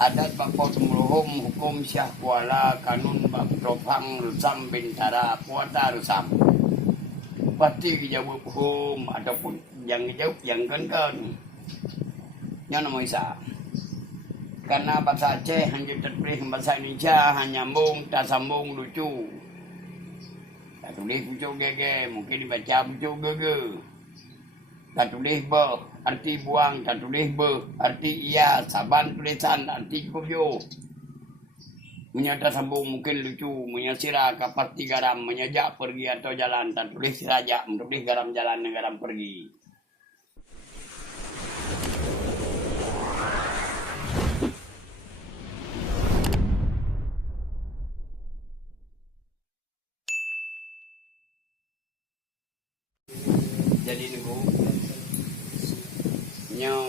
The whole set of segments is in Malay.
Adat bakpo tumuluhum hukum syah kuala kanun bak topang rusam bintara puata rusam. Pasti dijawab hukum ataupun yang dijawab yang kan. Yang nama Isa. Karena bahasa Aceh hanya terpilih bahasa Indonesia hanya nyambung, tak sambung, lucu. Tak tulis pucuk gege, mungkin dibaca pucuk gege. Tak tulis be, arti buang, tak tulis be, arti iya, saban tulisan, arti kubyo. Menyata sambung mungkin lucu, menyasira kapasti garam, menyajak pergi atau jalan, tak tulis raja, menulis garam jalan dan garam pergi. Jadi niku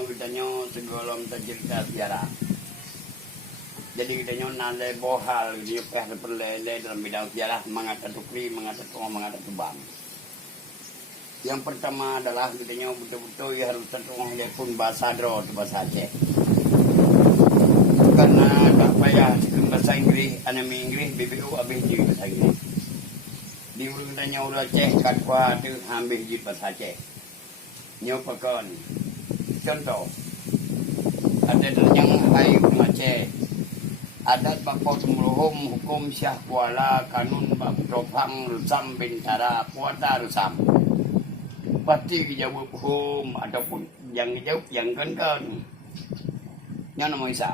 kita segolong tercerita sejarah. Jadi kita nale bohal dia perlele dalam bidang sejarah mengata tukri, mengata tua, mengata tubang. Yang pertama adalah kita betul-betul ya harus tertuang pun bahasa Dro atau bahasa Aceh. Karena tak payah bahasa Inggris, anime Inggris, BBU habis di bahasa Inggris. Di urang tanya udah Aceh katwa tu habis di bahasa Aceh. Nyopakan. Contoh. Ada yang hai urang Aceh. Adat bakpo tumuluhum hukum syah kuala kanun bak topang rusam bintara puata rusam. Pasti dijawab hukum ataupun yang dijawab yang kan. Yang nama Isa.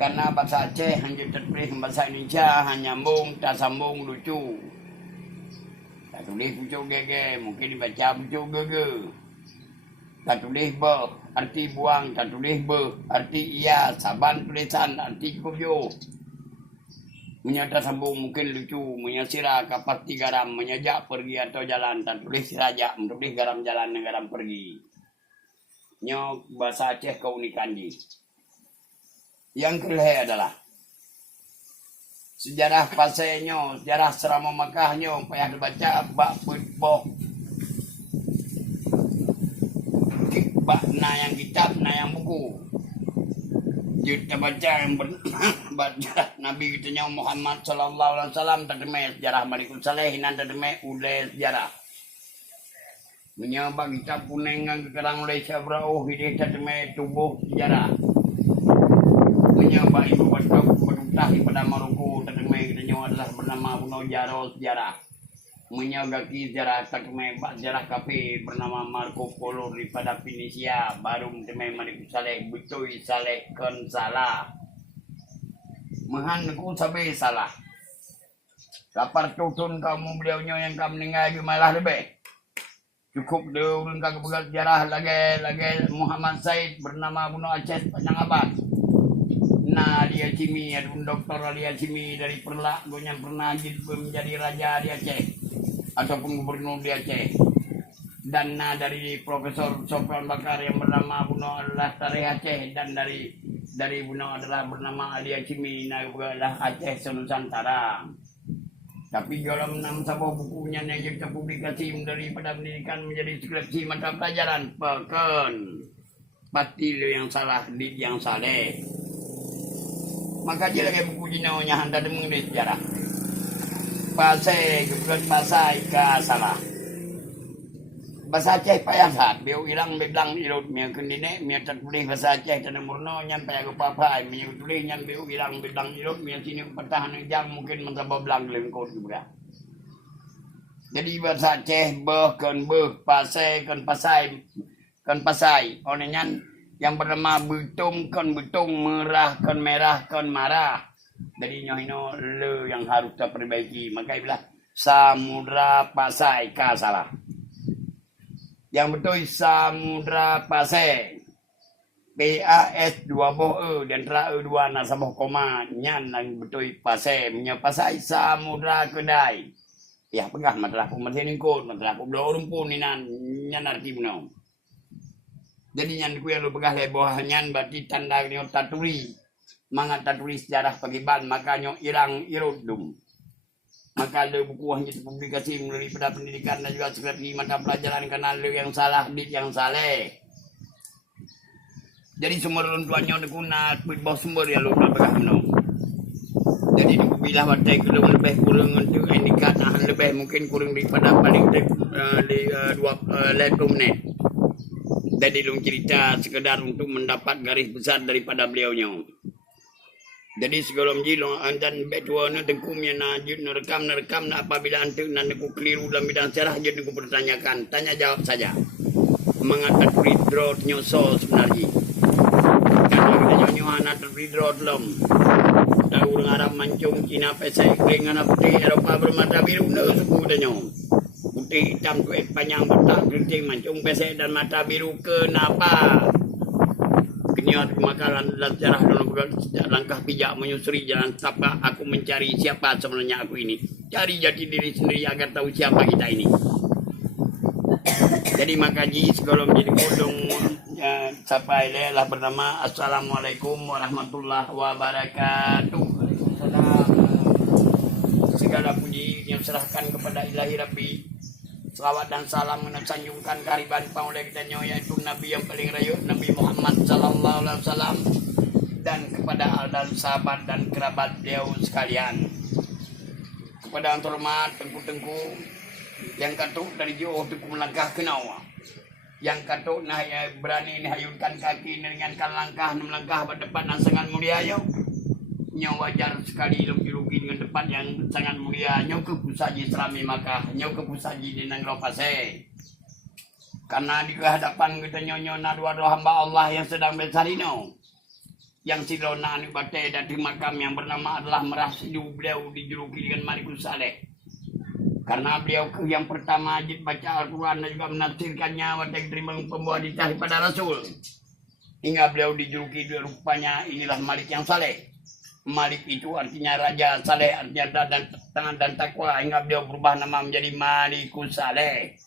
Karena bahasa Aceh hanya terpilih bahasa Indonesia hanya nyambung, tak sambung, lucu. Tak tulis pucuk gege, mungkin dibaca pucuk gege. Tak tulis be, arti buang, tak tulis be, arti iya, saban tulisan, arti kubyo. Menyata sambung mungkin lucu, menyasira kapasti garam, menyajak pergi atau jalan, tak tulis raja, menulis garam jalan dan garam pergi. Nyok bahasa Aceh keunikan di. Yang kedua adalah sejarah pasenya, sejarah serama Makkahnya, payah dibaca bak putbok. Bak na yang kitab, na yang buku. Kita baca yang baca Nabi kita Muhammad sallallahu alaihi wasallam terdeme sejarah Malikul Saleh nan terdeme ulai sejarah. Menyabak kitab punengan kekerang oleh Syabrau hidih terdeme tubuh sejarah. Menyabak ibu baca berutah pada Maroko terdeme kita adalah bernama Buno Jaro sejarah. Menyagaki sejarah terdeme sejarah kafe bernama Marco Polo daripada Fenisia baru terdeme Malikul Saleh betul Saleh kan salah. Mahanku sampai salah. Lapar tutun kamu beliaunya yang kamu meninggal malah lebih. Cukup dia urang kagak pegang sejarah lagi Muhammad Said bernama Buno Aceh Panjang Abad. Nah dia Cimi ada doktor dia Cimi dari Perlak gonya pernah menjadi raja di Aceh ataupun gubernur di Aceh. Dan dari Profesor Sofyan Bakar yang bernama Buno adalah Tarikh Aceh dan dari Buno adalah bernama Alia Cimi adalah Aceh Senusantara. Tapi dalam 6 sebuah bukunya yang kita publikasi daripada pendidikan menjadi skripsi mata pelajaran pekan pasti yang salah di yang saleh. Maka dia lagi buku jinaunya handa mengenai sejarah. Pasai kebulan pasai ke salah. Bahasa Aceh payah saat dia hilang bilang irut mia kendine mia tertulis bahasa Aceh dan murno nyampe aku papai mia tulis nyam dia hilang bilang irut mia sini pertahanan jam mungkin mencoba belang lengkot juga. Jadi bahasa Aceh bahkan pasai kan pasai onenyan yang bernama betung kan betung merah kan merah kan marah. Jadi nyohino le yang harus terperbaiki maka bilang Samudra Pasai ka salah. Yang betul Samudra Pasai. PAS 2 boh dan tra 2 nasabah koma nyan yang betul Pasai punya Pasai Samudra Kedai. Ya pegah masalah pemerintah kod masalah belum rumpun ninan nyan arti benar. Jadi nyan ku yang lu pegah leboh nyan berarti tanda ni taturi. Mangat taturi sejarah pagiban makanya irang irudum. Maka ada buku hanya dipublikasi daripada pendidikan dan juga skripsi mata pelajaran karena ada yang salah di yang saleh. Jadi sumber runtuannya nak guna bawah sumber yang lu berpegah no. Jadi dia bila batai kurang lebih kurang untuk indikat lebih mungkin kurang daripada paling di 2 menit. Jadi lu cerita sekedar untuk mendapat garis besar daripada beliaunya. Jadi sebelum jilo dan betua na tengkumnya na rekam apabila antu na aku keliru dalam bidang sejarah jadi aku pertanyakan, tanya jawab saja. Mengatakan withdraw nyosol sebenarnya. Kalau kita nyonya na withdraw belum. Tahu orang Arab mancung Cina pesai dengan putih Eropa bermata biru na suku tanya. Putih hitam tuai panjang botak keriting mancung pesai dan mata biru kenapa? Kenyat kemakaran dalam sejarah dalam langkah bijak menyusuri jalan tapak aku mencari siapa sebenarnya aku ini. Cari jati diri sendiri agar tahu siapa kita ini. Jadi makaji sebelum menjadi bodong sampai lelah bernama Assalamualaikum warahmatullahi wabarakatuh. Segala puji yang serahkan kepada Ilahi Rabbi. Salawat dan salam mensanjungkan kehariban pauleh kita yaitu Nabi yang paling rayu Nabi Muhammad sallallahu alaihi wasallam dan kepada al dan sahabat dan kerabat beliau sekalian. Kepada yang terhormat tengku-tengku yang katuk dari jauh untuk melangkah ke nawa. Yang katuk nah berani hayunkan kaki meringankan langkah melangkah berdepan dan sangat mulia yo. Nya wajar sekali rugi dengan depan yang sangat mulia nya ke pusaji serami Makkah nya ke pusaji di Nanggro Pasai karena di hadapan kita nyonya dua hamba Allah yang sedang bersarino yang silona anu batai dan di makam yang bernama adalah merasidu beliau dijuluki dengan Malikus Saleh karena beliau yang pertama ajit baca Al-Quran dan juga menafsirkannya wadah terima pembawa daripada Rasul hingga beliau dijuluki rupanya inilah Malik yang saleh. Malik itu artinya Raja Saleh, artinya dan tangan dan takwa hingga beliau berubah nama menjadi Malikus Saleh.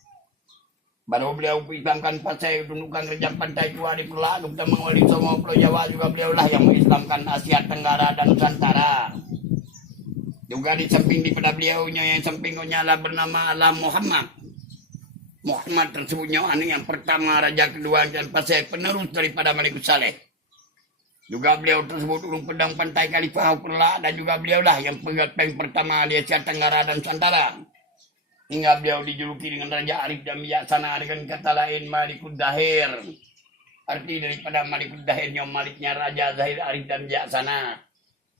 Baru beliau Islamkan Pasai, tundukan kerajaan pantai tua di Pelak, kita mengawali semua Pulau Jawa juga beliau lah yang mengislamkan Asia Tenggara dan Nusantara. Juga di samping daripada beliaunya yang sampingnya lah bernama Allah Muhammad. Muhammad tersebutnya yang pertama, Raja kedua dan Pasai penerus daripada Malikus Saleh. Juga beliau tersebut urung pedang pantai Khalifah Perla dan juga beliau lah yang pengatpeng pertama di Asia Tenggara dan Nusantara. Hingga beliau dijuluki dengan Raja Arif dan Bijaksana dengan kata lain Malikud Dahir. Arti daripada Malikud Dahirnya Maliknya Raja Zahir Arif dan Bijaksana.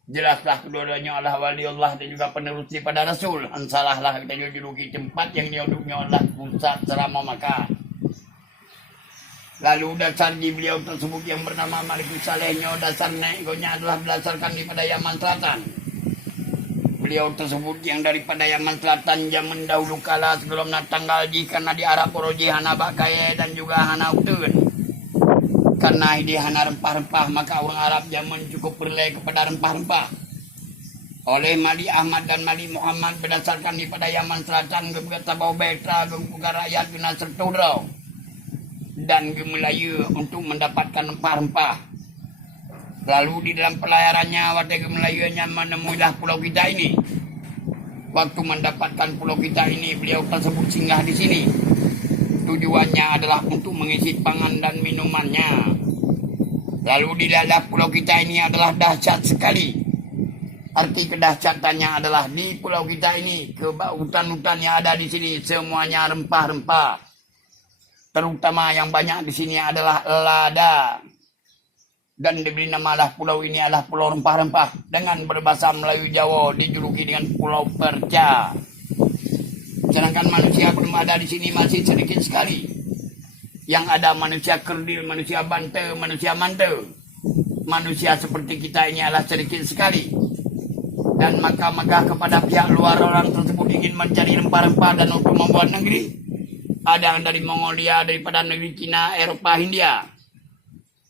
Jelaslah kedua-duanya adalah waliullah dan juga penerus daripada Rasul. Ansalahlah kita juluki tempat yang dia duduknya adalah pusat selama Makkah. Lalu dasar di beliau tersebut yang bernama Malikus Salehnya dasar naiknya adalah berdasarkan daripada Yaman Selatan. Beliau tersebut yang daripada Yaman Selatan zaman dahulu kala sebelum tanggal ji karena di Arab Poroji Hana Bakaya dan juga Hana Utun. Karena di Hana rempah-rempah maka orang Arab zaman cukup berlai kepada rempah-rempah. Oleh Mali Ahmad dan Mali Muhammad berdasarkan daripada Yaman Selatan ke Tabau Betra ke rakyat ke Nasr Tudrau. Dan ke Melayu untuk mendapatkan rempah-rempah. Lalu di dalam pelayarannya waktu ke Melayunya menemuilah pulau kita ini. Waktu mendapatkan pulau kita ini beliau tersebut singgah di sini. Tujuannya adalah untuk mengisi pangan dan minumannya. Lalu di dalam pulau kita ini adalah dahsyat sekali. Arti kedahsyatannya adalah di pulau kita ini ke hutan-hutan yang ada di sini semuanya rempah-rempah. Terutama yang banyak di sini adalah lada. Dan diberi namalah pulau ini adalah pulau rempah-rempah. Dengan berbahasa Melayu Jawa dijuluki dengan Pulau Perca. Sedangkan manusia belum ada di sini masih sedikit sekali. Yang ada manusia kerdil, manusia bante, manusia mante. Manusia seperti kita ini adalah sedikit sekali. Dan maka kepada pihak luar orang tersebut ingin mencari rempah-rempah dan untuk membuat negeri. Ada yang dari Mongolia, daripada negeri Cina, Eropa, Hindia.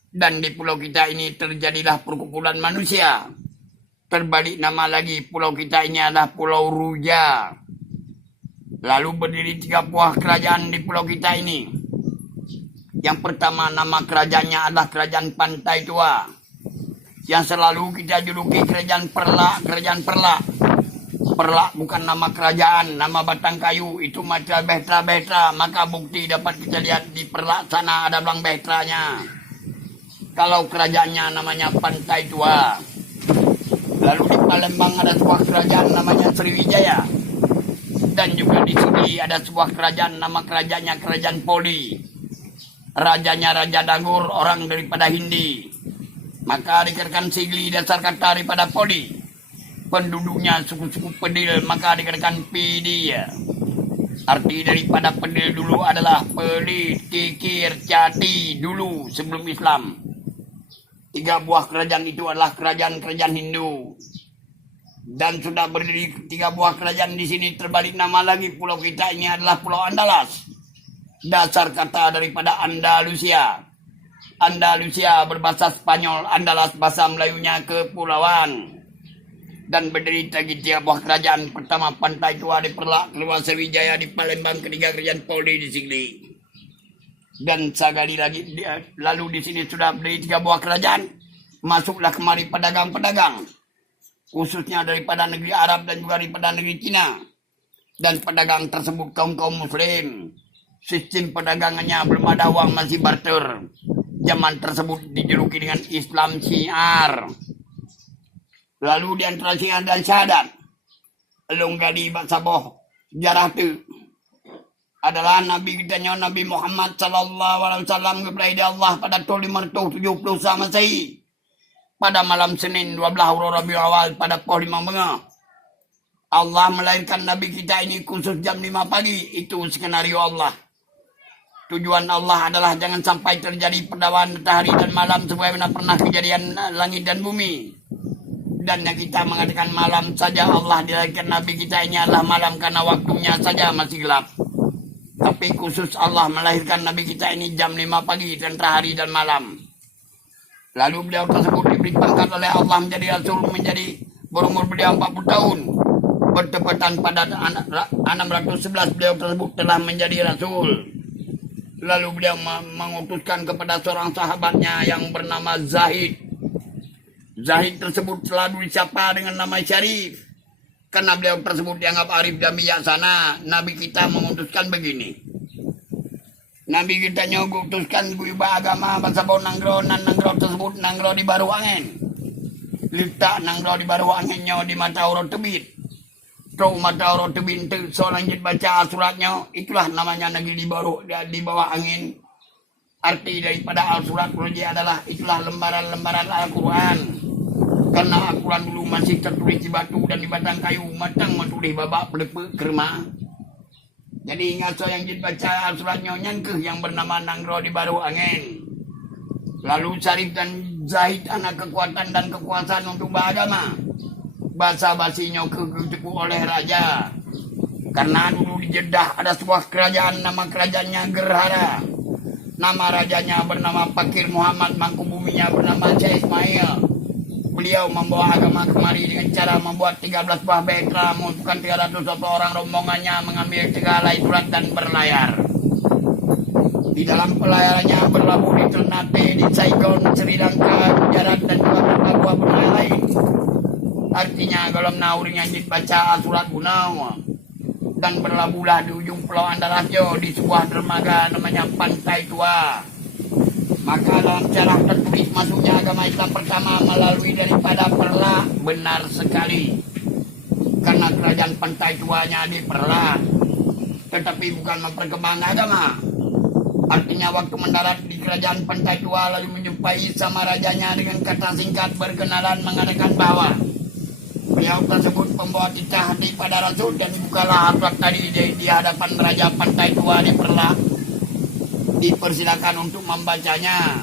Dan di pulau kita ini terjadilah perkumpulan manusia. Terbalik nama lagi, pulau kita ini adalah Pulau Ruja. Lalu berdiri 3 buah kerajaan di pulau kita ini. Yang pertama nama kerajaannya adalah Kerajaan Pantai Tua. Yang selalu kita juluki Kerajaan Perla, Kerajaan Perla. Perla bukan nama kerajaan, nama batang kayu itu macam behtra-behtra, maka bukti dapat kita lihat di Perla sana ada belang behtranya. Kalau kerajaannya namanya Pantai Tua. Lalu di Palembang ada sebuah kerajaan namanya Sriwijaya. Dan juga di sini ada sebuah kerajaan, nama kerajaannya Kerajaan Poli. Rajanya Raja Dagur, orang daripada Hindi. Maka dikatakan Sigli dasar kata daripada Poli. Penduduknya suku-suku Pedil, maka dikatakan Pidi. Arti daripada Pedil dulu adalah Peli, Kikir, Cati dulu sebelum Islam. 3 buah kerajaan itu adalah kerajaan-kerajaan Hindu. Dan sudah berdiri 3 buah kerajaan di sini, terbalik nama lagi. Pulau kita ini adalah Pulau Andalas. Dasar kata daripada Andalusia. Andalusia berbahasa Spanyol, Andalas bahasa Melayunya kepulauan. Dan berdiri 3 buah kerajaan. Pertama Pantai Tua di Perlak, kedua Sriwijaya di Palembang, ketiga Kerajaan Poli di Sigli. Dan sekali lagi, lalu di sini sudah berdiri 3 buah kerajaan. Masuklah kemari pedagang-pedagang. Khususnya daripada negeri Arab dan juga daripada negeri Cina. Dan pedagang tersebut kaum-kaum muslim. Sistem perdagangannya belum ada uang, masih barter. Zaman tersebut dijuluki dengan Islam Syiar. Lalu di antara Syiar dan Syahadat, Longgadi Baksaboh sejarah itu adalah Nabi kita Nabi Muhammad sallallahu alaihi wasallam kepada Allah pada tahun 570 Masehi. Pada malam Senin 12 Rabiul Awal pada pukul 5 Benga. Allah melahirkan Nabi kita ini khusus jam 5 pagi. Itu skenario Allah. Tujuan Allah adalah jangan sampai terjadi perlawanan matahari dan malam sebagaimana pernah kejadian langit dan bumi. Dan yang kita mengatakan malam saja Allah dilahirkan Nabi kita ini adalah malam karena waktunya saja masih gelap. Tapi khusus Allah melahirkan Nabi kita ini jam 5 pagi antara hari dan malam. Lalu beliau tersebut diberi pangkat oleh Allah menjadi Rasul, berumur beliau 40 tahun. Bertepatan pada 611 beliau tersebut telah menjadi Rasul. Lalu beliau mengutuskan kepada seorang sahabatnya yang bernama Zahid. Zahid tersebut selalu disapa dengan nama Syarif. Karena beliau tersebut dianggap arif dan bijaksana. Nabi kita mengutuskan begini. Nabi kita utuskan guibah agama bangsa bau nanggro, nan nanggro tersebut nanggro di baru angin. Letak nanggro di baru anginnya di mata orang tebit. Terus mata orang tebit seorang jid baca suratnya, itulah namanya negeri di bawah angin. Arti daripada al-surat adalah itulah lembaran-lembaran Al-Quran. Karena Al-Quran dulu masih tertulis di batu dan di batang kayu, matang menulis babak pelepek kerma. Jadi ingat so yang dibaca suratnya nyangkeh yang bernama Nanggro di baru angin. Lalu Syarif dan Zahid anak kekuatan dan kekuasaan untuk beragama. Basa-basinya kecukup oleh raja. Karena dulu di Jeddah ada sebuah kerajaan, nama kerajaannya Gerhara. Nama rajanya bernama Fakir Muhammad, mangkubuminya bernama Syekh Ismail. Beliau membawa agama kemari dengan cara membuat 13 buah bait mengumpulkan 300 orang rombongannya mengambil segala surat dan berlayar. Di dalam pelayarannya berlabuh di Ternate, di Saigon, Sri Lanka, Gujarat dan juga beberapa benua lain. Artinya kalau naurinya dibaca surat Gunaw dan berlabuhlah di ujung Pulau Andalasjo di sebuah dermaga namanya Pantai Tua. Maka dalam sejarah tertulis masuknya agama Islam pertama melalui daripada Perlak. Benar sekali. Karena kerajaan Pantai Tuanya di Perlak. Tetapi bukan memperkembangkan agama. Artinya waktu mendarat di kerajaan Pantai Tua lalu menjumpai sama rajanya dengan kata singkat berkenalan mengatakan bahwa beliau tersebut membawa titah hati pada Rasul dan dibukalah akhlak tadi di hadapan Raja Pantai Tua di Perlak. Dipersilakan untuk membacanya.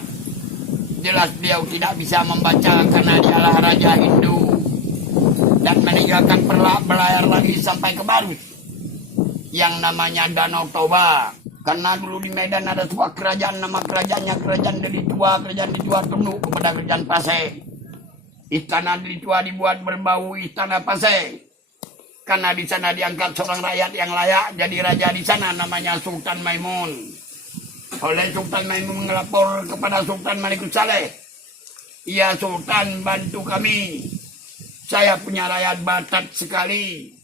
Jelas beliau tidak bisa membaca karena dialah raja Hindu. Dan meninggalkan Perlak berlayar lagi sampai ke Barus yang namanya Danau Toba. Karena dulu di Medan ada sebuah kerajaan, nama kerajaannya Kerajaan Deli Tua. Kerajaan Deli Tua tunduk kepada Kerajaan Pasai. Istana Deli Tua dibuat berbau Istana Pasai. Karena di sana diangkat seorang rakyat yang layak jadi raja di sana namanya Sultan Maimun. Oleh Sultan Maimun melapor kepada Sultan Malikul Saleh. Ya Sultan, bantu kami. Saya punya rakyat Batat sekali.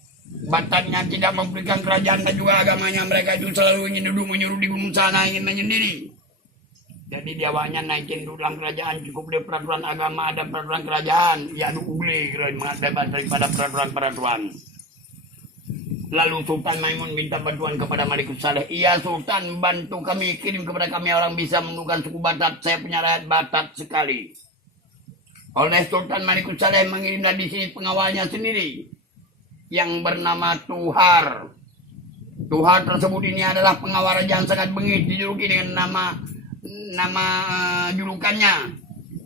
Batatnya tidak memberikan kerajaan dan juga agamanya. Mereka itu selalu ingin duduk menyuruh di gunung sana, ingin menyendiri. Jadi diawanya naikin dalam kerajaan cukup dia peraturan agama ada peraturan kerajaan ya ugli menghadapan daripada peraturan-peraturan. Lalu Sultan Maimun minta bantuan kepada Malikus Saleh. Iya Sultan bantu kami kirim kepada kami orang bisa menemukan suku Batak. Saya punya rakyat Batak sekali. Oleh Sultan Malikus Saleh mengirim di sini pengawalnya sendiri yang bernama Tuhar. Tuhar tersebut ini adalah pengawal raja yang sangat bengis dijuluki dengan nama julukannya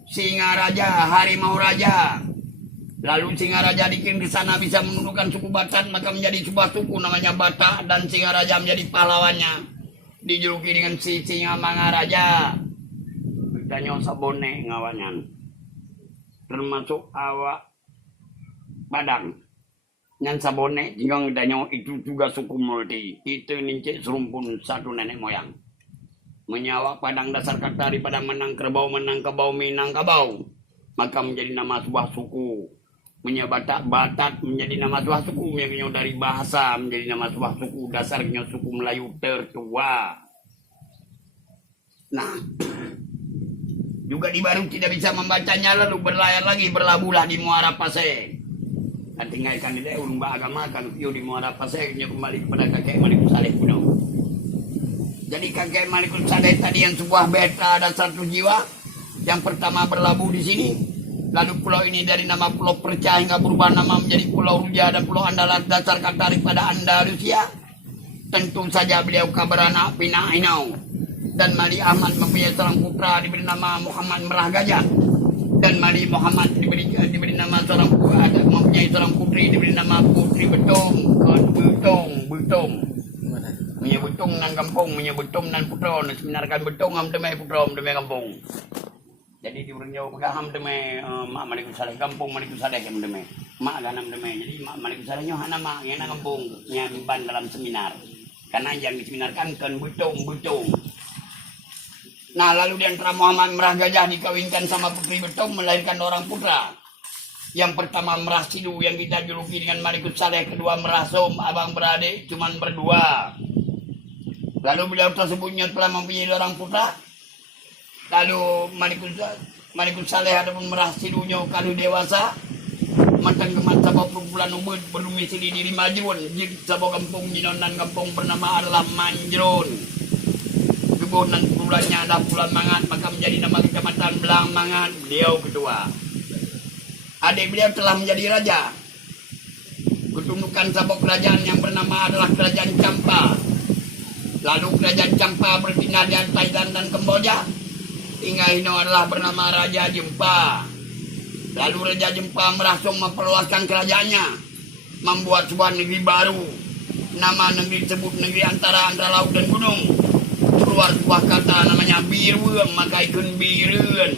Singa Raja, Harimau Raja. Lalu Singa Raja dikirim ke sana bisa menundukkan suku Batak, maka menjadi sebuah suku namanya Batak dan Singa Raja menjadi pahlawannya. Dijuluki dengan si Singa Manga Raja. Ditanya sabone ngawanyan. Termasuk awak Padang. Yang sabone tinggal ditanya itu juga suku multi. Itu nincik serumpun satu nenek moyang. Menyawa Padang dasar kata daripada menang kerbau, minang kabau. Maka menjadi nama sebuah suku. Batak menjadi nama sebuah suku yang dari bahasa menjadi nama sebuah suku dasarnya suku Melayu tertua. Nah, juga di Baru tidak bisa membacanya lalu berlayar lagi berlabuhlah di Muara Paseh. Dan tinggalkan dia ulumba agama kan di Muara Paseh kembali kepada kakek Malikus Saleh kuno. Jadi kakek Malikus Saleh tadi yang sebuah beta ada satu jiwa yang pertama berlabuh di sini. Lalu pulau ini dari nama Pulau Perca hingga berubah nama menjadi Pulau Ruja dan Pulau Andalas dasar kata daripada Andalusia. Tentu saja beliau kaberanak Pina Inau. Dan Mali Ahmad mempunyai seorang putra diberi nama Muhammad Merah Gajah. Dan Mali Muhammad diberi nama seorang putra, mempunyai seorang putri diberi nama Putri Betung. Punya Betung nan kampung, punya Betung nan putra. Sebenarkan Betung am demai putra am demai kampung. Jadi di orang Jawa pegaham deme mak Malikus Saleh kampung Malikus Saleh yang deme mak ganam deme. Jadi mak Malikus Saleh nyo hana mak yang kampung nyamban dalam seminar. Karena yang diseminarkan kan butung. Nah lalu di antara Muhammad Merah Gajah dikawinkan sama Putri Betung melahirkan orang putra. Yang pertama Merah Sidu yang kita juluki dengan Malikus Saleh, kedua Merah Som, abang beradik cuman berdua. Lalu beliau tersebutnya telah mempunyai orang putra. Lalu Malikus Saleh ataupun Merah Sidunya kalau dewasa matang kemat sabau perkumpulan ubud berdomisili di Majrun. Jik sabau kampung jinonan kampung bernama adalah Manjrun. Kebunan perkumpulannya ada Pulau Mangat maka menjadi nama kecamatan Belang Mangat. Beliau kedua. Adik beliau telah menjadi raja. Ketundukan sabau kerajaan yang bernama adalah Kerajaan Campa. Lalu Kerajaan Campa berpindah di Thailand dan Kamboja. Hingga ini adalah bernama Raja Jempa. Lalu Raja Jempa merasuk memperluaskan kerajaannya. Membuat sebuah negeri baru. Nama negeri tersebut negeri antara laut dan gunung. Keluar sebuah kata namanya Birweng, maka ikun Birun.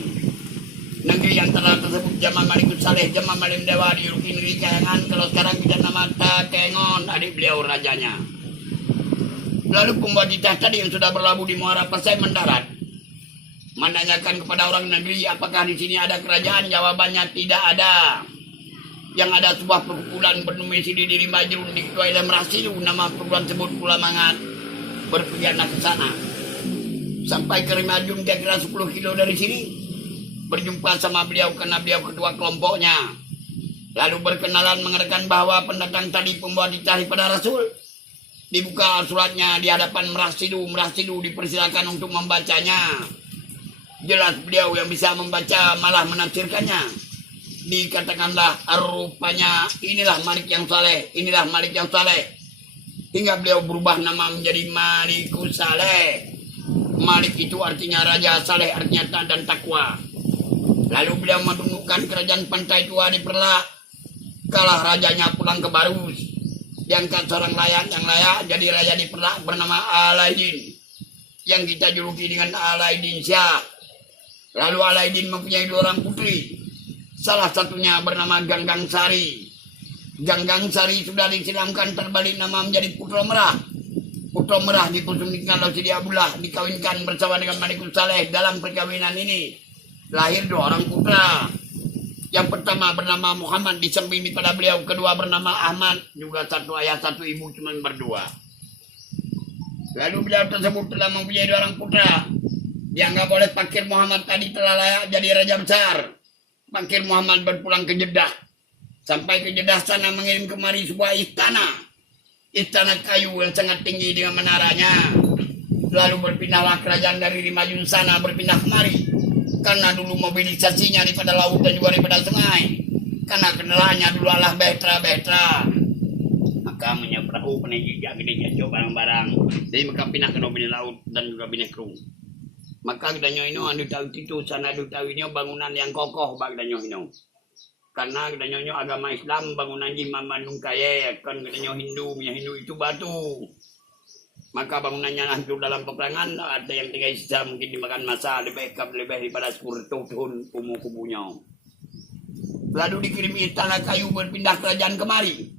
Negeri antara tersebut zaman Malikus Saleh, zaman Malim Dewa diuruki negeri Kayangan. Kalau sekarang kita nama Takengon, adik beliau rajanya. Lalu pembuat titah tadi yang sudah berlabuh di Muara Pasai mendarat. Menanyakan kepada orang negeri apakah di sini ada kerajaan, jawabannya tidak ada. Yang ada sebuah perkumpulan berdomisili di Majrun diketuai oleh Merah Sidu, nama perkumpulan tersebut Pulau Mangat. Berpergian ke sana. Sampai ke Rimajun kira-kira 10 kilo dari sini. Berjumpa sama beliau karena beliau ketua kelompoknya. Lalu berkenalan mengatakan bahwa pendatang tadi pembawa titah pada Rasul. Dibuka suratnya di hadapan Merah Sidu. Merah Sidu dipersilakan untuk membacanya. Jelas beliau yang bisa membaca malah menafsirkannya. Dikatakanlah rupanya inilah Malik yang saleh, inilah Malik yang saleh. Hingga beliau berubah nama menjadi Malikus Saleh. Malik itu artinya raja, saleh artinya taat dan takwa. Lalu beliau menundukkan kerajaan Pantai Tua di Perlak. Kalah rajanya pulang ke Barus. Diangkat seorang layak yang layak jadi raja di Perlak bernama Alaidin. Yang kita juluki dengan Alaidin Syah. Lalu Alaidin mempunyai 2 orang putri. Salah satunya bernama Ganggang Sari. Ganggang Sari sudah disilamkan terbalik nama menjadi Putra Merah. Putra Merah dipersembahkan oleh Sidi Abdullah dikawinkan bersama dengan Malikus Saleh. Dalam perkawinan ini lahir 2 orang putra. Yang pertama bernama Muhammad disamping pada beliau, kedua bernama Ahmad, juga satu ayah satu ibu cuma berdua. Lalu beliau tersebut telah mempunyai 2 orang putra. Dianggap oleh Fakir Muhammad tadi telah layak jadi raja besar. Fakir Muhammad berpulang ke Jeddah. Sampai ke Jeddah sana mengirim kemari sebuah istana. Istana kayu yang sangat tinggi dengan menaranya. Lalu berpindahlah kerajaan dari Rimajun sana berpindah kemari. Karena dulu mobilisasinya daripada laut dan juga daripada sungai. Karena kendaraannya dulu adalah betra. Maka menyeberang penegak gede jauh barang-barang. Jadi maka pindah ke mobil laut dan juga bina kru. Maka kedanyo ino anu tahu itu sana anu tahu ini bangunan yang kokoh bag kedanyo ino. Karena kedanyo agama Islam bangunan jimam manung kaya kan kedanyo Hindu itu batu. Maka bangunannya hancur dalam peperangan ada yang tinggal sisa mungkin dimakan masa lebih daripada 10 tahun kubunya. Lalu dikirim istana kayu berpindah kerajaan kemari.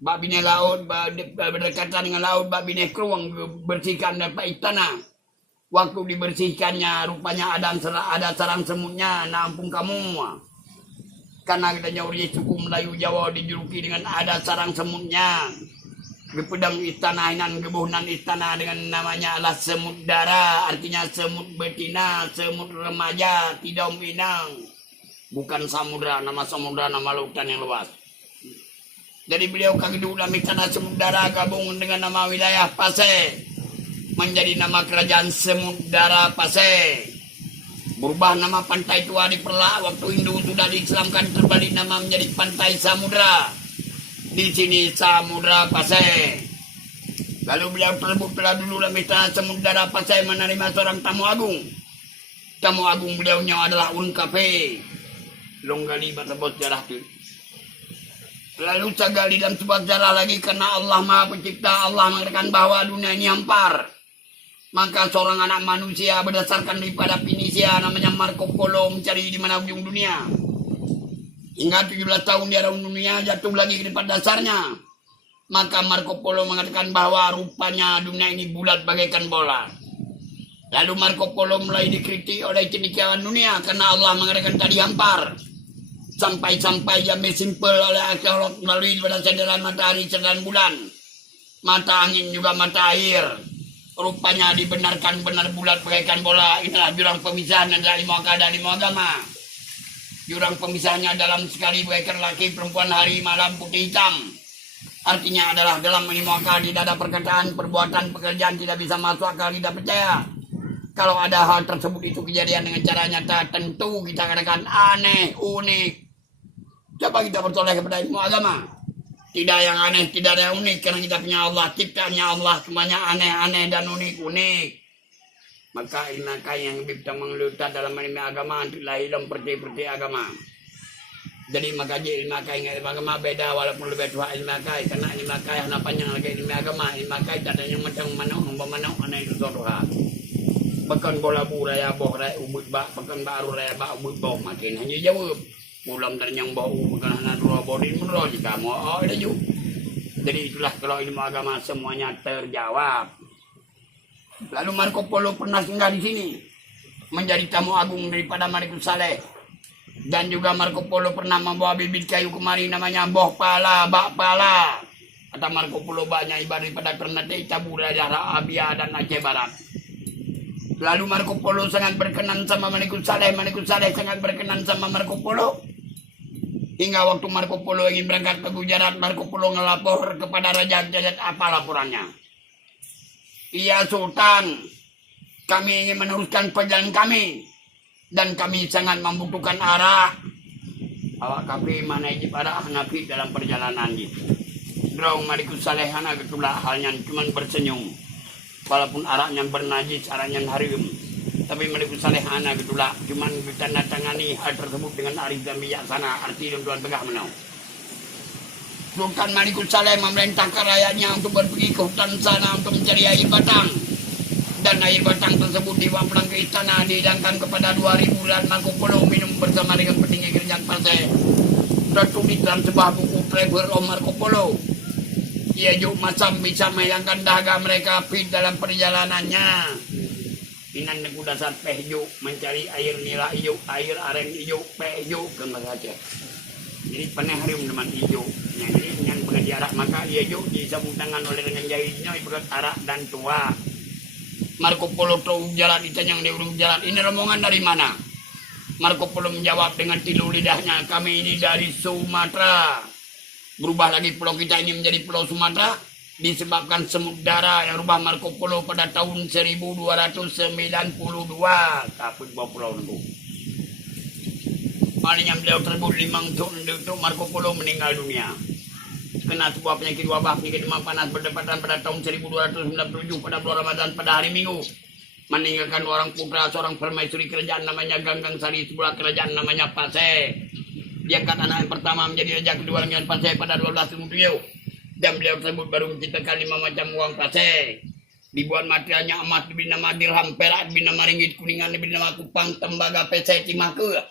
Bak bina laut berdekatan dengan laut bak bina kruang bersihkan dapat istana. Waktu dibersihkannya rupanya ada sarang semutnya nampung kamu. Karena kita jauh di suku Melayu Jawa dijuluki dengan ada sarang semutnya. Gepedang istana inan gebuhnan istana dengan namanya adalah semut dara, artinya semut betina, semut remaja, tidak minang. Bukan samudra, nama lautan yang luas. Jadi beliau kagedul dalam istana semut dara gabung dengan nama wilayah Pasai. Menjadi nama kerajaan Semudara Pasai. Berubah nama pantai tua di Perlak waktu Hindu sudah diislamkan terbalik nama menjadi Pantai Samudra. Di sini Samudra Pasai. Lalu beliau terbuk telah dulu dalam istana Semudara Pasai menerima seorang tamu agung. Tamu agung beliaunya adalah Unkape. Longgali bahasa bos sejarah itu. Lalu sagali dalam sebuah sejarah lagi karena Allah Maha Pencipta, Allah mengatakan bahwa dunia ini hampar. Maka seorang anak manusia berdasarkan daripada Pinisia namanya Marco Polo mencari di mana ujung dunia. Hingga 17 tahun di arah dunia jatuh lagi ke depan dasarnya. Maka Marco Polo mengatakan bahwa rupanya dunia ini bulat bagaikan bola. Lalu Marco Polo mulai dikritik oleh cendekiawan dunia karena Allah mengatakan tadi hampar. Sampai-sampai jamnya simpel oleh arkeolog melalui pada sandaran matahari, sandaran bulan. Mata angin juga mata air. Rupanya dibenarkan benar bulat bagaikan bola. Inilah jurang pemisahan antara lima dan lima agama. Jurang pemisahannya dalam sekali bagaikan laki, perempuan, hari, malam, putih, hitam. Artinya adalah dalam lima akal tidak ada perkataan, perbuatan, pekerjaan tidak bisa masuk akal, tidak percaya. Kalau ada hal tersebut itu kejadian dengan cara nyata, tentu kita katakan aneh, unik. Coba kita bertolak kepada ilmu agama. Tidak yang aneh, tidak ada yang unik. Karena kita punya Allah, ciptaannya Allah semuanya aneh-aneh dan unik-unik. Maka ilmu yang lebih mengelutat dalam ilmu agama adalah ilmu perti agama. Jadi maka ilmu agama beda walaupun lebih tua ilmu karena ilmu yang panjang lagi ilmu agama. Ilmu tak ada yang macam mana aneh itu sodoha. Pekan bola buraya boh raya ubud bak, pekan baru raya bak ubud boh makin hanya jawab. Pulang dari yang bau bukan anak dua bodi menurut jika mau ada juga. Jadi itulah kalau ilmu agama semuanya terjawab. Lalu Marco Polo pernah singgah di sini menjadi tamu agung daripada Malikus Saleh. Dan juga Marco Polo pernah membawa bibit kayu kemari namanya boh pala, bak pala. Kata Marco Polo banyak ibarat daripada Ternate, Cabura, Jara, Abia dan Aceh Barat. Lalu Marco Polo sangat berkenan sama Malikus Saleh sangat berkenan sama Marco Polo. Hingga waktu Marco Polo ingin berangkat ke Gujarat, Marco Polo ngelapor kepada Raja Jajat apa laporannya. Iya Sultan, kami ingin meneruskan perjalanan kami. Dan kami sangat membutuhkan arah. Awak kami mana ijib arah nabi dalam perjalanan ini. Draw Malikus Saleh anak ketulah halnya cuman bersenyum. Walaupun arahnya bernajis, arahnya harim. Tapi Malikus Saleh anak gitulah cuman ditanda tangani hal tersebut dengan arif dan bijaksana, arti dan Tuhan tegak menau. Sultan Malikus Saleh memerintahkan rakyatnya untuk pergi ke hutan sana untuk mencari air batang. Dan air batang tersebut dibawa pulang ke istana, dihidangkan kepada 2000 bulan Marco Polo minum bersama dengan petinggi kerajaan Pasai. Tertulis dalam sebuah buku Travel of Marco Polo. Ia juga macam bisa menghilangkan dahaga mereka fit dalam perjalanannya. Inan kuda saat pehjo mencari air nila hijau, air aren hijau, pehjo kembali saja. Jadi panah hari teman hijau. Jadi dengan pengajaran maka ia hijau disambung tangan oleh dengan jahitnya ibarat arak dan tua. Marco Polo tahu jalan, ditanya dia belum jalan. Ini rombongan dari mana? Marco Polo menjawab dengan tilu lidahnya, kami ini dari Sumatera. Berubah lagi pulau kita ini menjadi pulau Sumatera disebabkan semudara yang rubah Marco Polo pada tahun 1292. Tapi bawa pulau itu. Malingnya beliau tersebut limang tahun itu Marco Polo meninggal dunia. Kena sebuah penyakit wabah, penyakit demam panas berdepatan pada tahun 1297 pada bulan Ramadan pada hari Minggu. Meninggalkan orang putra seorang permaisuri kerajaan namanya Ganggang Sari, sebuah kerajaan namanya Pasai. Diangkat anak yang pertama menjadi raja kedua dengan Pasai pada 1207. Dan beliau tersebut baru menciptakan 5 macam uang Pasai. Dibuat materialnya emas diberi nama dirham, perak diberi nama ringgit, kuningan diberi nama kupang, tembaga, pesai, timaka.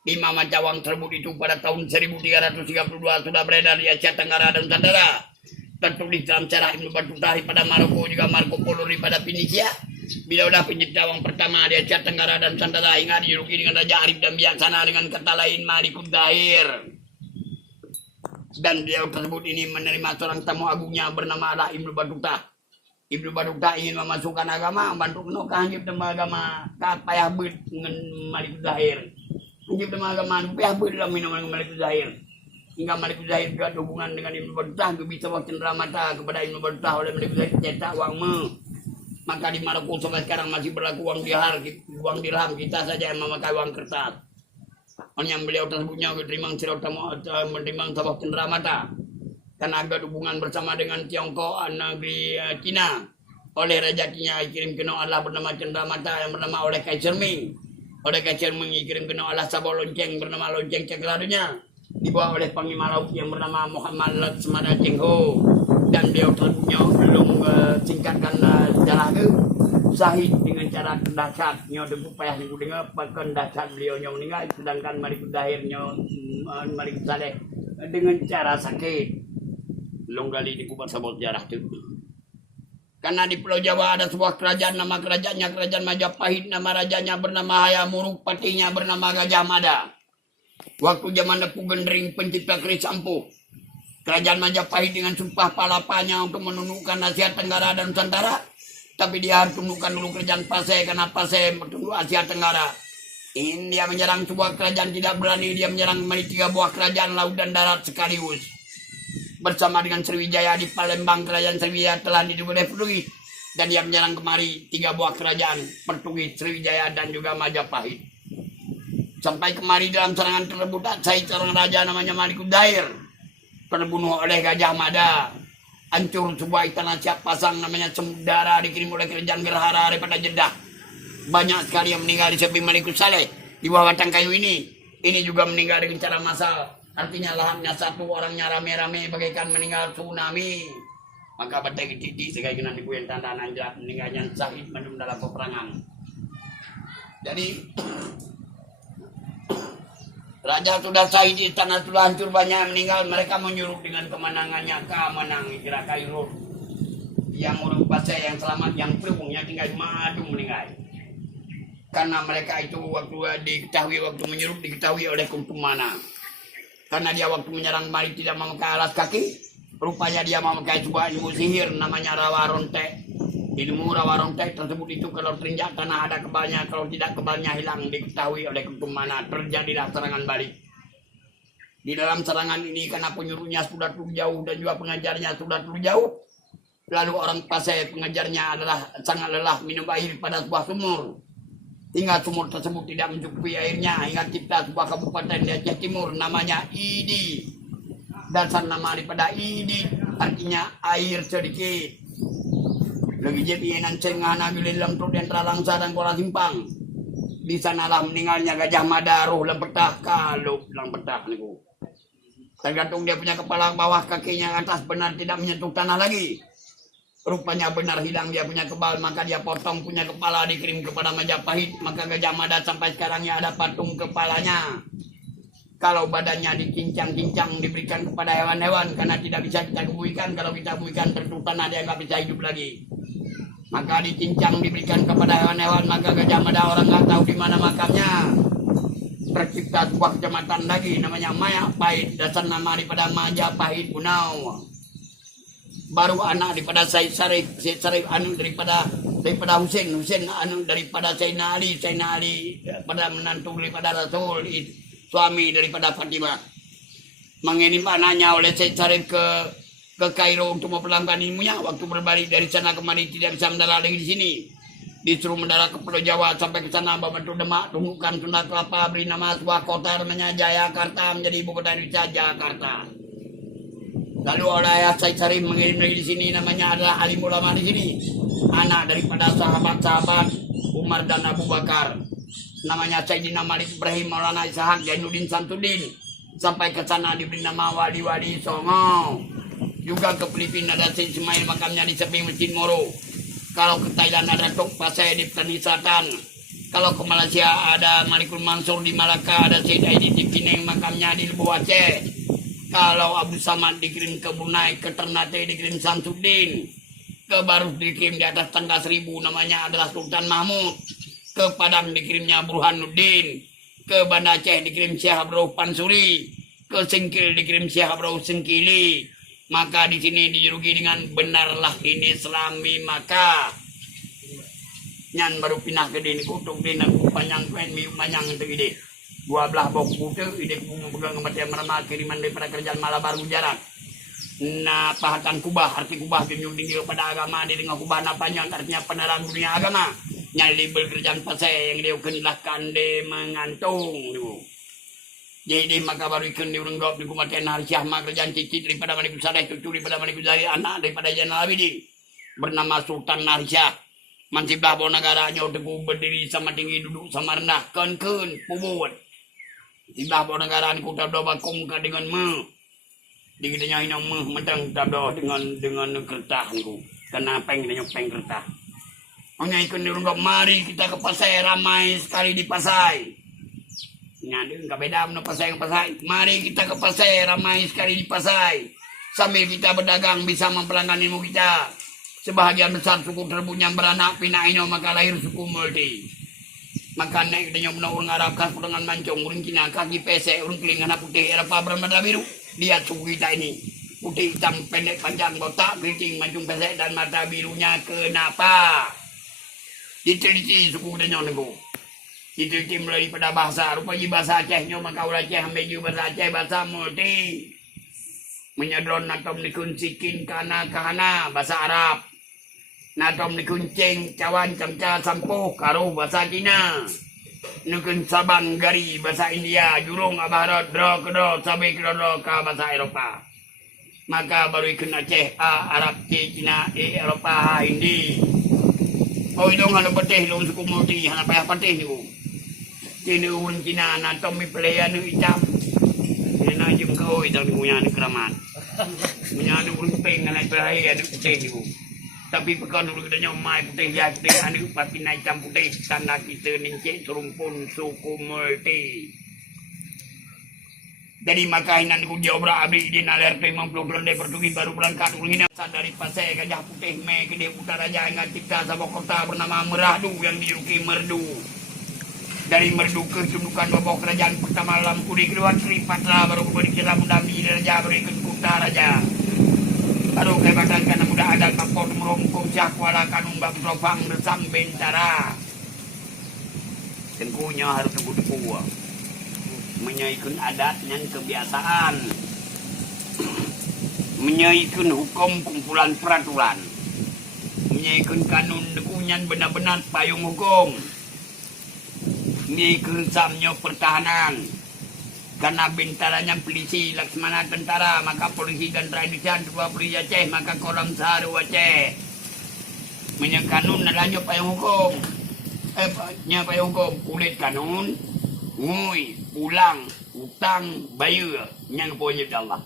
5 macam uang tersebut itu pada tahun 1332 sudah beredar di Asia Tenggara dan Nusantara. Tertulis dalam sejarah Ibnu Battuta pada Maroko, juga Marco Polo pada Fenisia. Bila sudah pencipta uang pertama di Asia Tenggara dan Nusantara hingga dijuluki dengan Raja Arif dan Bijaksana dengan kata lain Malikul Zahir. Dan beliau tersebut ini menerima seorang tamu agungnya bernama Allah Ibnu Battuta. Ibnu Battuta ingin memasukkan agama, bantu menukah hanyut dengan agama kapayah ber dengan Malikul Zahir. Hanyut dengan agama kapayah ber dalam minuman Malikul Zahir. Hingga Malikul Zahir juga hubungan dengan Ibnu Battuta, bisa waktu cendera mata kepada Ibnu Battuta oleh Malikul Zahir cetak uang Maka di Maroko sampai sekarang masih berlaku uang dirham, kita saja yang memakai uang kertas. Yang beliau tersebutnya menerima sebuah cendera mata karena ada hubungan bersama dengan Tiongkok, negeri Cina. Oleh Raja Cina dikirim ke Allah bernama cendera mata yang bernama oleh Kaisar Ming. Oleh Kaisar Ming dikirim ke Allah sabuk lonceng bernama lonceng cekeladunya. Dibawa oleh Panglima Laut yang bernama Muhammad Latsmana Cheng Ho. Dan beliau tersebutnya belum singkatkan sejarah itu. Sahid dengan cara dahsyat nyo debu payah niku dengar pakan dahsyat beliau nyo meninggal, sedangkan Malikul Zahir nyo Malikul Saleh dengan cara sakit longgali di kubur sabot sejarah itu. Karena di Pulau Jawa ada sebuah kerajaan, nama kerajaannya Kerajaan Majapahit, nama rajanya bernama Hayamuruk, patinya bernama Gajah Mada. Waktu zaman Depu Gendring pencipta keris ampuh, Kerajaan Majapahit dengan sumpah palapanya untuk menundukkan Asia Tenggara dan Nusantara. Tapi dia harus tundukkan dulu kerajaan Pasai, karena Pasai bertunduk Asia Tenggara. India menyerang sebuah kerajaan tidak berani, dia menyerang 3 buah kerajaan laut dan darat sekaligus. Bersama dengan Sriwijaya di Palembang, kerajaan Sriwijaya telah diduga oleh Portugis. Dan dia menyerang kemari 3 buah kerajaan, Portugis, Sriwijaya dan juga Majapahit. Sampai kemari dalam serangan tersebut, saya seorang raja namanya Malikul Zahir terbunuh oleh Gajah Mada. Hancur sebuah istana siap pasang namanya Semudara dikirim oleh kerajaan Gerhara daripada Jeddah. Banyak sekali yang meninggal di samping Malikul Saleh di bawah batang kayu ini. Ini juga meninggal dengan cara massal. Artinya lahapnya satu, orangnya rame-rame bagaikan meninggal tsunami. Maka batai titik segai kena dibuat tanda nanjak meninggalnya sahid menum dalam peperangan. Jadi Raja sudah sahid di tanah sudah hancur, banyak yang meninggal. Mereka menyuruh dengan kemenangannya menang kira Kairul. Yang urut Pasai yang selamat, yang pelukungnya tinggal madu meninggal. Karena mereka itu waktu diketahui oleh Kuntumana. Karena dia waktu menyerang mari tidak memakai alas kaki, rupanya dia memakai sebuah ilmu sihir namanya Rawa Rontek. Ilmu Rawa Rontek tersebut itu kalau terinjak tanah ada kebalnya, kalau tidak kebalnya hilang, diketahui oleh Kuntumana. Terjadilah serangan balik. Di dalam serangan ini karena penyuruhnya sudah terlalu jauh dan juga pengajarnya sudah terlalu jauh, lalu orang Pasai pengajarnya adalah sangat lelah minum air pada sebuah sumur. Hingga sumur tersebut tidak mencukupi airnya, hingga cipta sebuah kabupaten di Aceh Timur namanya Idi. Dasar nama daripada Idi artinya air sedikit. Lagi jadi nan cengah nabi dalam truk dan teralangsa dan Kuala Simpang. Di sanalah meninggalnya Gajah Mada, roh lempetah kalau lempetah niku. Tergantung dia punya kepala bawah, kakinya atas benar tidak menyentuh tanah lagi. Rupanya benar hilang dia punya kepala, maka dia potong punya kepala dikirim kepada Majapahit. Maka Gajah Mada sampai sekarangnya ada patung kepalanya. Kalau badannya dicincang-cincang diberikan kepada hewan-hewan karena tidak bisa kita kebuikan. Kalau kita buikan tertutup tanah dia nggak bisa hidup lagi. Maka dicincang diberikan kepada hewan-hewan, maka Gajah Mada orang nggak tahu di mana makamnya. Tercipta sebuah kecamatan lagi namanya Majapahit, dasar nama daripada Majapahit Bunau. Baru anak daripada Syed Sarif anu daripada daripada Husain anu daripada Sayyidina Ali pada menantu daripada Rasul, suami daripada Fatimah. Mengirim anaknya oleh Syed Syarif ke Kairo untuk memperlakukan ilmunya. Waktu berbalik dari sana kemari tidak bisa mendarat lagi di sini. Disuruh mendarat ke Pulau Jawa sampai ke sana membantu Demak, tumbuhkan Sunda Kelapa, beri nama sebuah kota namanya Jayakarta menjadi ibu kota Indonesia Jakarta. Lalu oleh Syed Syarif mengirim lagi di sini namanya adalah alim ulama di sini. Anak daripada sahabat-sahabat Umar dan Abu Bakar. Namanya Sayyidina Malik Ibrahim Maulana Ishaq Jainuddin Samsudin. Sampai ke sana diberi nama Wali-Wali Songo. Juga ke Filipina ada Syed Ismail makamnya di samping Masjid Moro. Kalau ke Thailand ada Tok Pasai di Petani Selatan. Kalau ke Malaysia ada Malikul Mansur di Malaka, ada Syed Aidit di Penang makamnya di Lebu Aceh. Kalau Abu Samad dikirim ke Brunei, ke Ternate dikirim Samsudin. Ke Barus dikirim di atas tangga 1000 namanya adalah Sultan Mahmud. Ke Padang dikirimnya Burhanuddin. Ke Banda Aceh dikirim Syekh Abdul Pansuri. Ke Singkil dikirim Syekh Abdul Singkili. Maka di sini dijuluki dengan benarlah ini Islami maka. Nyan baru pindah ke dini kutuk dini panjang kuen miuk manyang itu ide. 12 bok butuh ide pegang kematian merama kiriman daripada kerajaan Malabar Gujarat. Nah pahatan kubah arti kubah bimbing tinggi kepada agama di dengan kubah napanya artinya penerang dunia agama. Nyali libel kerjaan pasai yang dia kenilahkan de mengantung tu. Jadi maka baru ikan di urang dop di kumatian Harsyah mak kerjaan cicit daripada Malik Saleh cucu daripada Malik Zahir anak daripada Zainal Abidin bernama Sultan Harsyah. Mansiblah bawa negaranya teguh berdiri sama tinggi duduk sama rendah ken pubut. Siblah bawa negara ni kutab doa bakung dengan me. Digitanya ina me mentang kutab doa dengan kertas ni ku. Kena peng dengan peng kertas. Hanya ikan di urang mari kita ke pasai ramai sekali di pasai. Nyadeng ka beda mena pasai ke pasai. Mari kita ke pasai ramai sekali di pasai. Sambil kita berdagang bisa mempelanggan ilmu kita. Sebahagian besar suku tersebut yang beranak pindah ino maka lahir suku multi. Maka naik kita nyobna orang Arab khas dengan mancung, orang Cina kaki pesek, orang kelingana putih, Eropa bermata biru. Lihat suku kita ini. Putih hitam pendek panjang botak keriting mancung pesek dan mata birunya kenapa? Diteliti suku kita nyonego. Diteliti mulai pada bahasa. Rupanya bahasa Acehnya maka ulah Aceh ambil juga bahasa Aceh bahasa multi. Menyadron natom dikunsikin kana kahana bahasa Arab. Natom dikuncing cawan camca sampuh karo bahasa Cina. Nukun sabang gari bahasa India. Jurung abarat dro kedro sabi kedro ka bahasa Eropa. Maka baru ikut Aceh A Arab C Cina E Eropa Hindi. Oh ilong hana patih ilong suku multi hana payah patih niku. Cina urang Cina natom mi pelayan hitam. Ina jum kau itu punya keramat. Punya ada urang peng ngalai pelayan ada putih niku. Tapi pekan dulu kita nyomai putih ya putih anu papi naik hitam putih tanda kita nincik serumpun suku multi. Jadi maka hinan ku diobrak abdi di naler 50 ronde pertugi baru berangkat urang dari pasai gajah putih me ke dia putar raja yang cipta sama kota bernama Meradu yang dijuluki Merdu. Dari Merdu ke tundukan babak kerajaan pertama dalam kudi kedua Sri Patra baru kembali kita mendami raja baru ikut kota raja. Baru kebatan karena mudah ada kapal merongkong syakwala kanung bab topang resam bentara. Tengkunya harus tebu-tebu. Menyaikun adat dan kebiasaan. Menyaikun hukum kumpulan peraturan. Menyaikun kanun dekunyan benar-benar payung hukum. Menyaikun samnya pertahanan. Karena bintaranya polisi Laksmana tentara, maka polisi dan tradisi dua polisi Aceh, maka kolam saharu Aceh. Menyakanun adanya payung hukum. Payung hukum kulit kanun, ngui, pulang, utang, bayar, yang wajib Allah.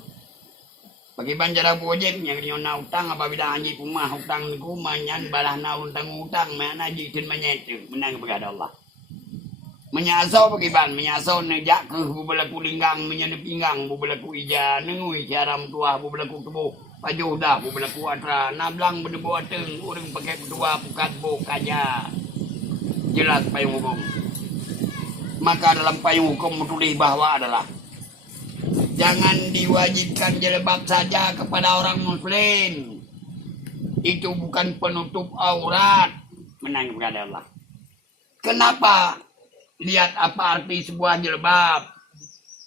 Bagi banjara wajib yang nyona utang apabila anji rumah utang ni rumah yang balah naun tanggung utang mana jikin menyetu menang kepada Allah. Menyasau bagaimana? Menyasau nejak ke bubelaku linggang, menyentuh pinggang, bubelaku ija, nengui caram tua, bubelaku tubuh, pajuh dah, bubelaku atra, nablang berdebu ateng, orang pakai kedua, pukat bok aja. Jelas payung hukum. Maka dalam payung hukum menulis bahwa adalah jangan diwajibkan jilbab saja kepada orang muslim. Itu bukan penutup aurat. menang kepada Allah. Kenapa? Lihat apa arti sebuah jilbab.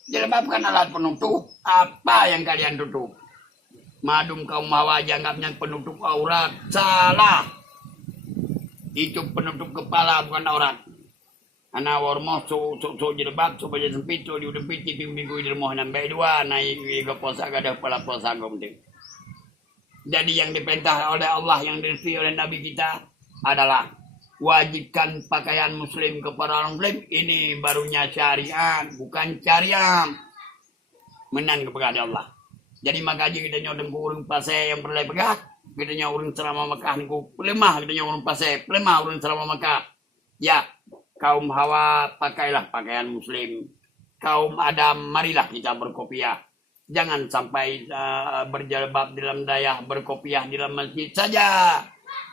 Jilbab kan alat penutup. Apa yang kalian tutup? Madum kaum Hawa anggapnya penutup aurat. Salah. Itu penutup kepala bukan aurat. Ana warmo so jilbab so baja sempit so diudempit di minggu di rumah nambah dua naik ke posa ada kepala posa gomdeng. Jadi yang diperintah oleh Allah yang direstui oleh Nabi kita adalah wajibkan pakaian muslim kepada orang muslim. Ini barunya syariat, bukan syariat. Menang kepada Allah. Jadi makanya kita nyodeng ke urung pasai yang berlai pegah. Kita nyodeng selama Mekah niku lemah. Kita nyodeng pasai lemah urung selama Mekah. Ya, kaum Hawa pakailah pakaian muslim. Kaum Adam marilah kita berkopiah. Jangan sampai berjilbab dalam daya, berkopiah di dalam masjid saja.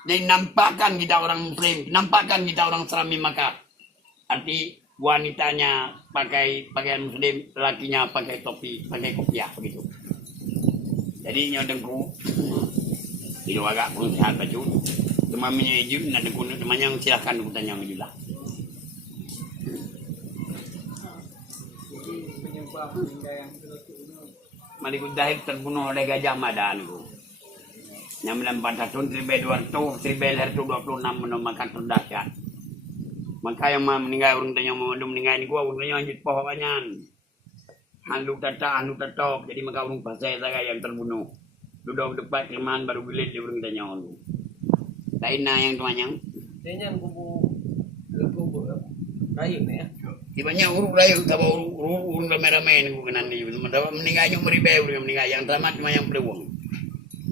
Dan nampakkan kita orang muslim, nampakkan kita orang serami Makkah. Arti wanitanya pakai pakaian muslim, lakinya pakai topi, pakai kopiah begitu. Jadi nyodengku, itu agak kurang sehat baju. Cuma menyejut, nanti kuno temannya silahkan aku tanya majulah. Penyebab yang Malikut Dahir terbunuh oleh Gajah Mada niku. Yang 400 1200 1226 menemukan terdahsyat. Maka yang meninggal urang tanya mau meninggal niku urang lanjut poho banyan. Anu tatok jadi maka urang pasai saga yang terbunuh. Duduk depan kelemahan baru bilit di urang tanya anu. Lainna yang tuanyang. Tanya kubu rayu ya. Ibanya uruk rayu sama urung rame-rame niku kenan di meninggal yang meribe urang meninggal yang tamat cuma yang pelewong.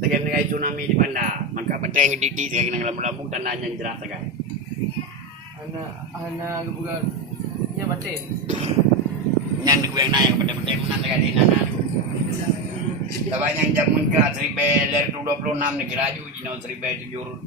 Tegan meninggal tsunami di Banda, maka peteng titik yang nang lambung tanahnya jerak tegan. Ana bukan nya batin. Nyan niku yang nayang bete-bete menan tegan inana niku. Tabanya jamun ka 1026 niki raju jino 1070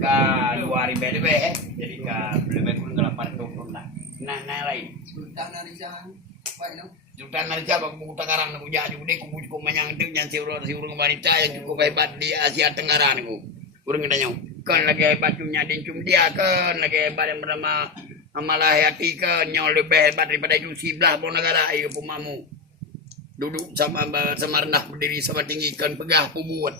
ka 2000 lebih jadi ka lebih kurang 820 lah. Nah lain. Sultan Arisan, Pak no. Sultan Arisan bang buku takarang na puja juga deh kubu manyang dek yang siurang wanita yang cukup hebat di Asia Tenggara niku. Urang nanya, kan lagi hebat punya dincum dia kan lagi hebat yang bernama Malahayati kan yang lebih hebat daripada itu sebelah pun negara ayo pumamu. Duduk sama rendah berdiri sama tinggi kan pegah pubut.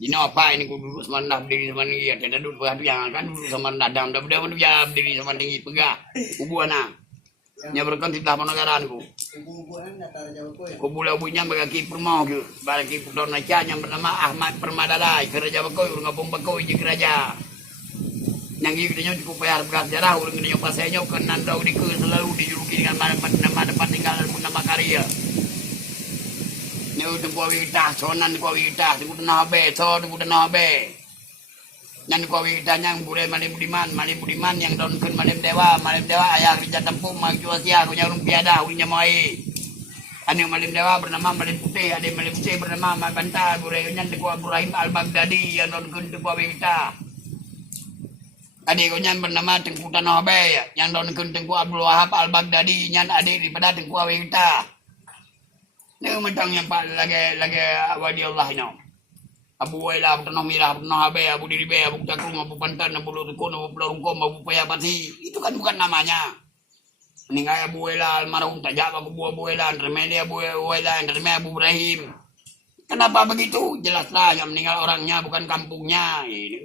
Ini apa ini ku duduk sama rendah berdiri sama tinggi ada duduk pegah yang kan duduk sama rendah dam dah berdiri sama tinggi pegah pubuana. Nya berkan titah panagaraan ku. Kubula bunya bagaki permau ku. Bagaki pudon aja yang bernama Ahmad Permadalai kerja bakoi urang ngapung bakoi di kerja. Yang ieu nya cukup bayar bekas jarah urang nya pasenya kan nandau di selalu dijuluki dengan nama depan tinggal pun nama karya. Nya tempo wita sonan ko wita di budana be so di budana be. Yang kawitanya yang budaya Malim Budiman yang daunkan Malim Dewa ayah kerja tempung maju Asia punya rumpiada punya moi. Anu Malim Dewa bernama Malim Putih, ada Malim Putih bernama Mak Banta, budayanya Teku Ibrahim Al-Baghdadi yang daunkan Teku Wita. Adik yang bernama Tengku Tanah Bay yang daunkan Tengku Abdul Wahab Al-Baghdadi yang adik daripada Tengku Wita. Ini mentang yang pak lagi wadi Allah ini. Abu Waila, Abu Tanah Mirah, Abu Tanah Habe, Abu Diribe, Abu Cakung, Abu Pantan, Abu Lurukun, Abu Pelorungkom, Abu Payapati. Itu kan bukan namanya. Meninggal Abu Waila, almarhum Tajab, Abu Waila, Remedi Abu Waila, Remedi Abu Ibrahim. Kenapa begitu? Jelaslah yang meninggal orangnya, bukan kampungnya. Ini.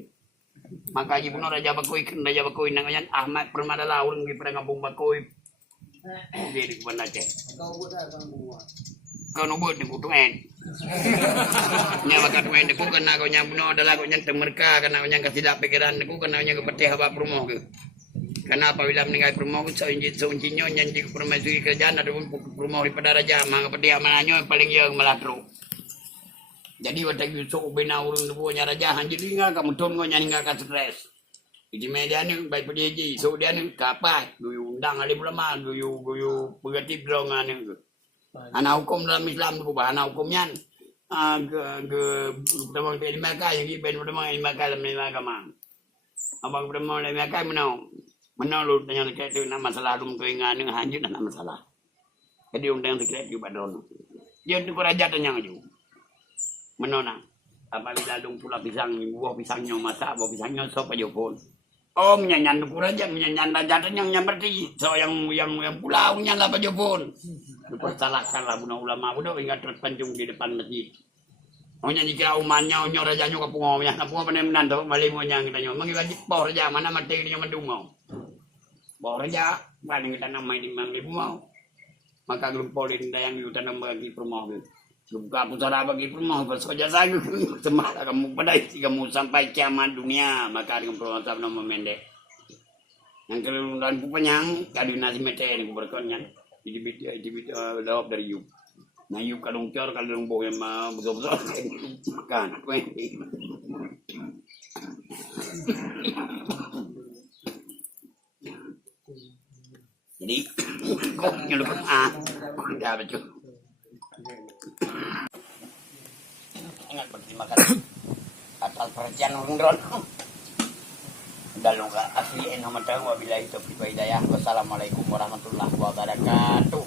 Maka ibu Raja Bakoi, namanya Ahmad Permadala, orang di kampung Bakoi. Jadi kepada Aceh. Kau nubut ni kutuan. Nya makan tuan deku kena kau nyambuno adalah kau nyanteng mereka kena kau nyangka tidak pikiran deku kena kau nyangka petih haba promo ke. Karena apabila meninggal promo ku sauncinya nyanyi permaisuri kerjaan ada pun promo daripada raja mangga petih amananyo yang paling yang melatru. Jadi watak yusuk bina urung deku nya raja hanjir tinggal kamu tun kau nyanyi ka stres. Di media ni baik pergi so dia ni kapai guyu undang ali ulama guyu berarti belongan ni. Anak hukum dalam Islam tu anak hukumnya pertama kali mereka yang iben pertama kali mereka dalam agama. Abang pertama kali mereka menau lu tanya dekat tu nama masalah dum keingan dengan hanjut dan masalah. Jadi undang dekat juga don. Dia tu raja tanya ju. Menona apabila dong pula pisang, buah pisangnya masak, buah pisangnya sop aja pun. Oh, menyanyian dukur aja, menyanyian rajatan yang berarti. So yang pulaunya lah aja pun. Dipersalahkan lah buna ulama, buna ingat terpanjung di depan masjid. Oh nyanyi kira umannya, nyo rajanya ke pungawnya, na pungaw panemenan to, malimunya kita nyo. Mangibajik po raja, mana mati niya madungaw. Po raja, paling kita namay di manglibumaw. Makaglumpolin dayang yutan ng bagi promoh. Luka po sa bagi promoh, paso jasa ko semala kamu padai si kamu sampai kiamat dunia, maka dengan promoh sab na memendek. Yang keluluran po panyang, kadina si mete ni ko berkonyan. Idibit lawap dari yuk. Nah yuk kalung cor kalung boy ma beso-beso makan. Jadi kok nyelupin udah betul. Ingat berterima kasih atas perhatian undron. Dalung ka asli en hamatang wabillahi taufiq wa hidayah. Wassalamualaikum warahmatullahi wabarakatuh.